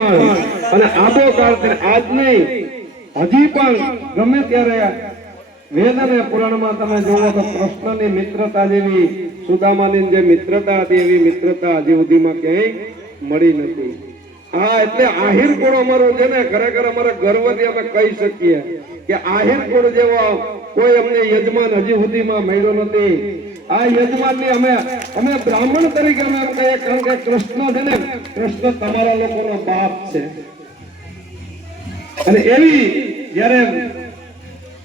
અને આબો કાળ આજ નહીં હજી પણ ગમે ત્યારે વેદ અને પુરાણમાં તમે જોવો તો કૃષ્ણની મિત્રતા જેવી સુદામાની જે મિત્રતા હતી એવી મિત્રતા હજી સુધીમાં ક્યાંય મળી નથી. હા, એટલે આહિર કુળ અમારું છે ને, ખરેખર અમારા ગર્વથી અમે કહી શકીએ કે આહિર કુળ જેવો કોઈ અમને યજમાન હજી સુધીમાં મળ્યો નથી. આ યજમાનની અમે બ્રાહ્મણ તરીકે અમે એમ કહીએ, કારણ કે કૃષ્ણ છે ને, કૃષ્ણ તમારા લોકોનો બાપ છે. અને એવી જયારે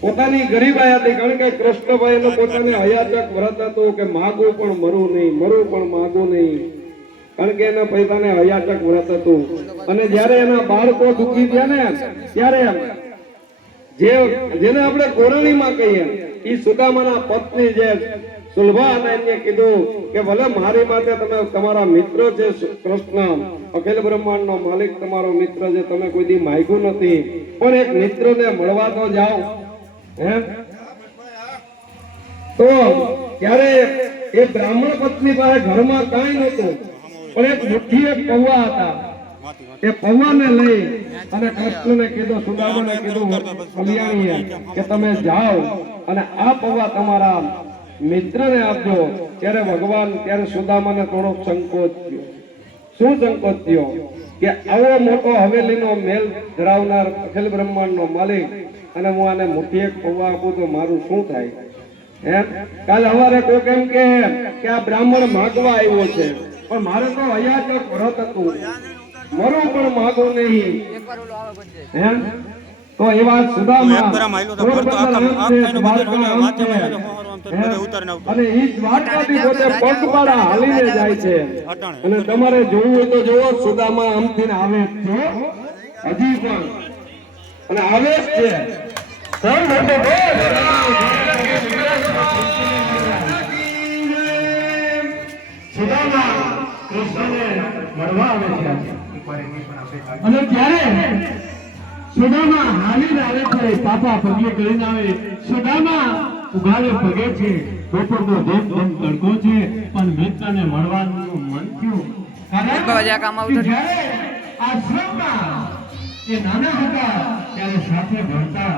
પોતાની ગરીબાઈ હતી, કારણ કે કૃષ્ણભાઈ નું પોતાને હયાચક વ્રત હતું કે માગું પણ મરું નહીં, મરું પણ માગું નહીં, કારણ કે એના પૈસાને હયાચક વ્રત હતું. અને જયારે એના બાળકો દુખી થયા ને, ત્યારે જેને આપણે કોરણીમાં કહીએ એ સુદામાના પત્ની જે સુલભા અને એને કીધું કે ભલે મારી માટે તમે તમારા મિત્ર છે કૃષ્ણ, અખિલ બ્રહ્માંડ નો માલિક તમારો મિત્ર છે, તમે કોઈ દી માગ્યું નથી, પણ એક મિત્રને મળવા તો જાઓ. તો ત્યારે એ બ્રાહ્મણ પત્ની પાસે ઘરમાં કાંઈ નહોતું, પણ એક મુઠ્ઠી એક પૌવા હતા. એ પૌવાને લઈ અને કૃષ્ણને કીધું, સુદામાને કીધું કલ્યાણીએ કે તમે જાઓ અને આ પૌવા તમારા મિત્રને આપજો. ત્યારે ભગવાન, ત્યારે સુદામાને થોડોક સંકોચ થયો. શું સંકોચ થયો કે આવો મોટો હવેલીનો મેલ ધરાવનાર અખિલ બ્રહ્માંડનો માલિક અને હું આને મુઠ્ઠી એક પૌવા આપું તો મારું શું થાય? કાલે સવારે કોઈક એમ કે આ બ્રાહ્મણ માગવા આવ્યો છે, પણ મારે તો હયાચક વ્રત હતું, મરું પણ માગું નહીં. તો એવા સુદામા અને એ દ્વારકાથી પોતે પગપાળા હાલીને જાય છે. અને તમારે જોવું હોય તો જોવો, સુદામા આમથી આવે છે હજી પણ, અને આવે જ છે. સુદામા કૃષ્ણને મળવા આવે છે. અને ત્યારે સુદામા હાલીને આવે છે, પાપા પગે કરીને આવે. સુદામા ઉઘાડે પગે છે, બપોરનો ધોમ ધોમ તડકો છે, પણ મિત્રને મળવાનું મન થયું. આશ્રમમાં એ નાના હતા ત્યારે સાથે ભણતા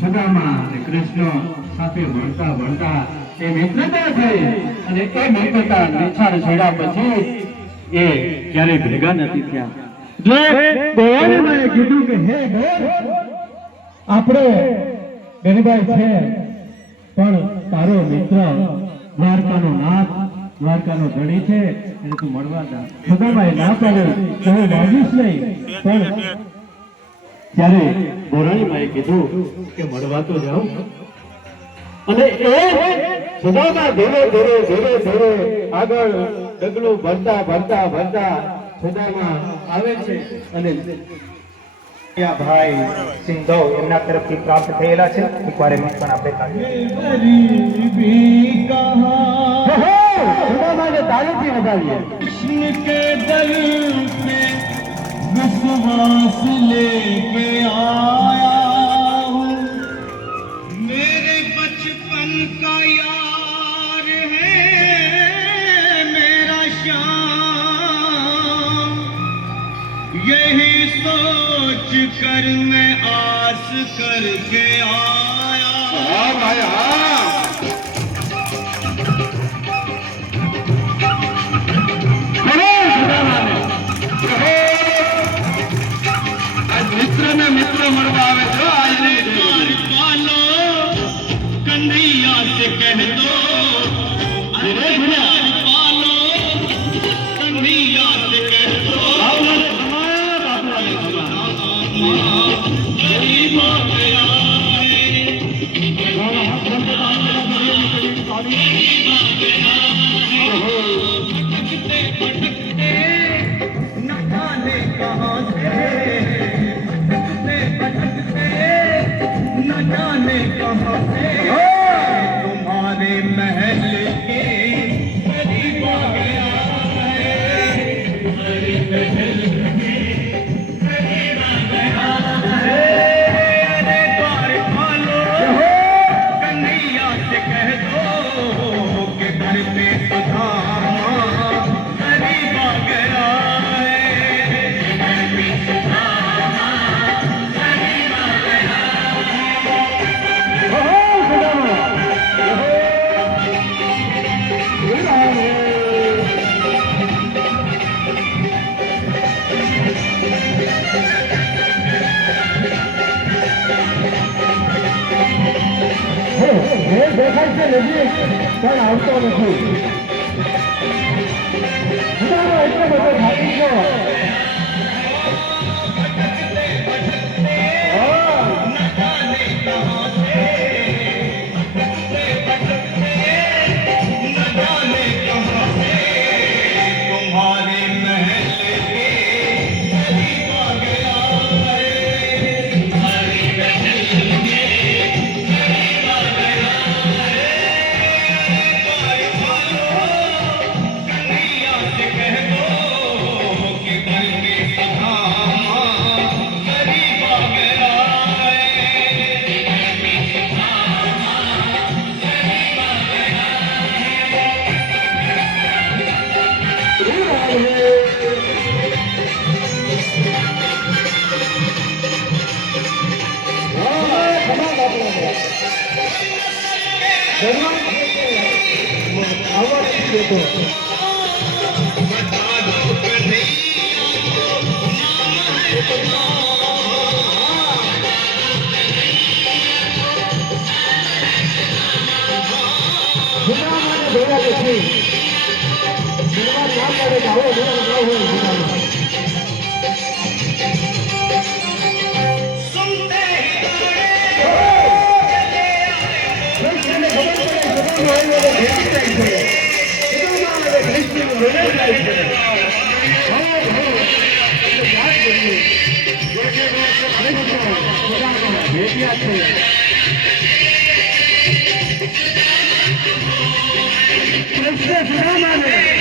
સુદામા અને કૃષ્ણ સાથે ભણતા એ મિત્રતા થઈ. અને એ મિત્રતા નિછાડ છેડા પછી એ ક્યારે ભેગા નથી થયા. કીધું કે હે આપણે ગરીબાઈ છે, પણ તારો મિત્ર દ્વારકાનો નાથ, દ્વારકાનો ધણી છે, એને તું મળવા જા. સુદામાએ ના પાડ્યું, હું માગીશ નહીં. પણ ત્યારે ગોરાણીમાએ કીધું કે મળવા તો જાઉં. અને એ સુદામા ધીરે ધીરે આગળ ડગલું ભરતા સુદામા આવે છે. અને ભાઈ સિંધો એમના તરફથી પ્રાપ્ત થયેલા છે. એકવાર એમ પણ આપણે સુદામાને તાળીથી વધાવીએ. કૃષ્ણ કે દલ पे विश्वास लेके आया हूँ, मेरे बचपन का यार है मेरा श्याम, यही सोच कर मैं आस करके आया. हाँ भाई हाँ, મિત્ર મળવા આવે છે. પાલો કન્હૈયા से कह दो, पालो कन्हैया से कह दो, गरीबों के आए જાય છે નજીક પણ આવતો નથી. સુધારો એટલો બધો થાકી ગયો. કૃષ્ણ સુદામાને